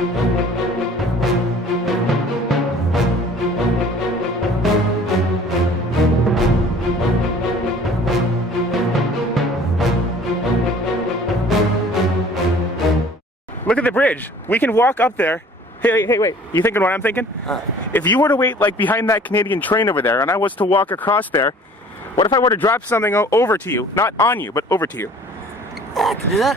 Look at the bridge. We can walk up there. Hey, wait. You thinking what I'm thinking? If you were to wait like behind that Canadian train over there and I was to walk across there, what if I were to drop something over to you? Not on you, but over to you. I could do that.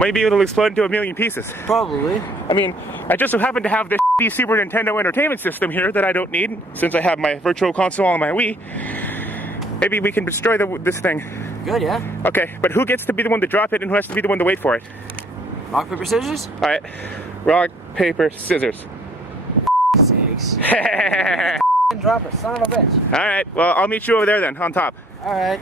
Maybe it'll explode into a million pieces. Probably. I mean, I just so happen to have this Super Nintendo Entertainment System here that I don't need since I have my Virtual Console on my Wii. Maybe we can destroy this thing. Good, yeah. Okay, but who gets to be the one to drop it and who has to be the one to wait for it? Rock, paper, scissors? Alright. Rock, paper, scissors. Sakes. Alright, Drop it, son of a bitch. well, I'll meet you over there then, on top. Alright.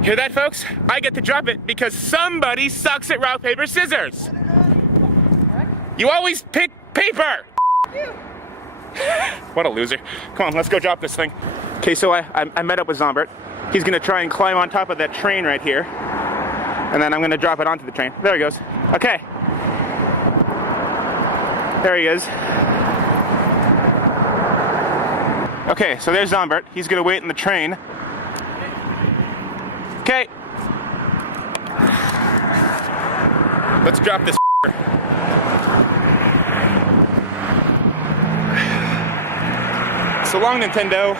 Hear that, folks? I get to drop it because somebody sucks at rock, paper, scissors. You always pick paper. What a loser. Come on, let's go drop this thing. Okay, so I met up with Zombert. He's gonna try and climb on top of that train right here. And then I'm gonna drop it onto the train. There he goes. Okay. There he is. Okay, so there's Zombert. He's gonna wait in the train. Okay. Let's drop this. So long, Nintendo.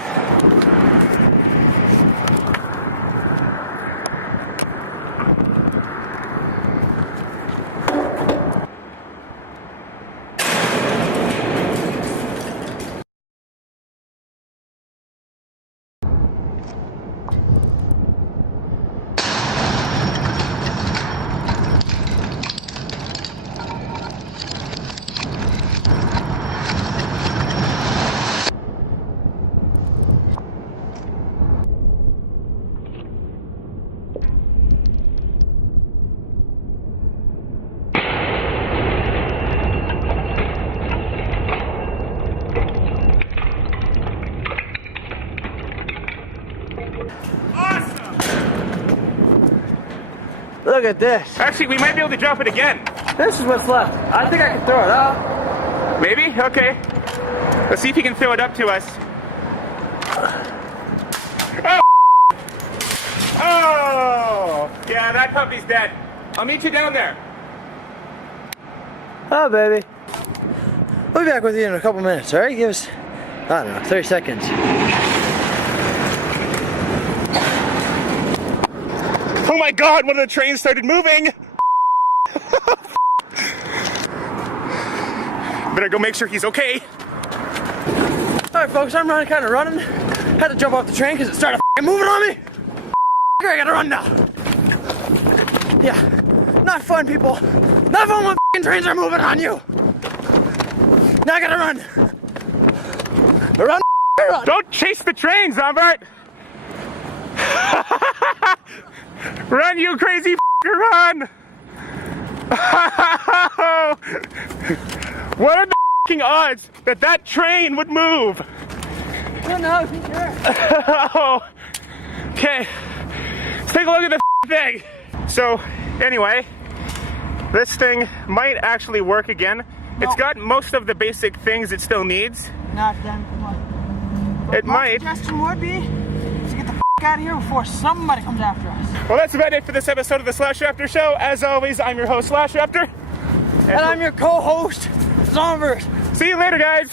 Look at this. Actually, we might be able to drop it again. This is what's left. I think I can throw it up. Maybe? Okay. Let's see if he can throw it up to us. Oh! Oh! Yeah, that puppy's dead. I'll meet you down there. Oh, baby. We'll be back with you in a couple minutes, alright? Give us, I don't know, 30 seconds. Oh my god, one of the trains started moving! Better go make sure he's okay. Alright folks, I'm kind of running. Had to jump off the train because it started moving on me. I gotta run now. Yeah, not fun, people. Not fun when trains are moving on you. Now I gotta run. Run, run. Don't chase the train, Zombert! Run, you crazy run! What are the odds that that train would move? I don't know, be sure. Oh, okay, let's take a look at the thing. So, anyway, this thing might actually work again. No. It's got most of the basic things it still needs. Not done, come on. It might. My suggestion would be to get the out of here before somebody comes after us. Well, that's about it for this episode of the Slash Raptor Show. As always, I'm your host, Slash Raptor. And I'm your co-host, Zombert. See you later, guys.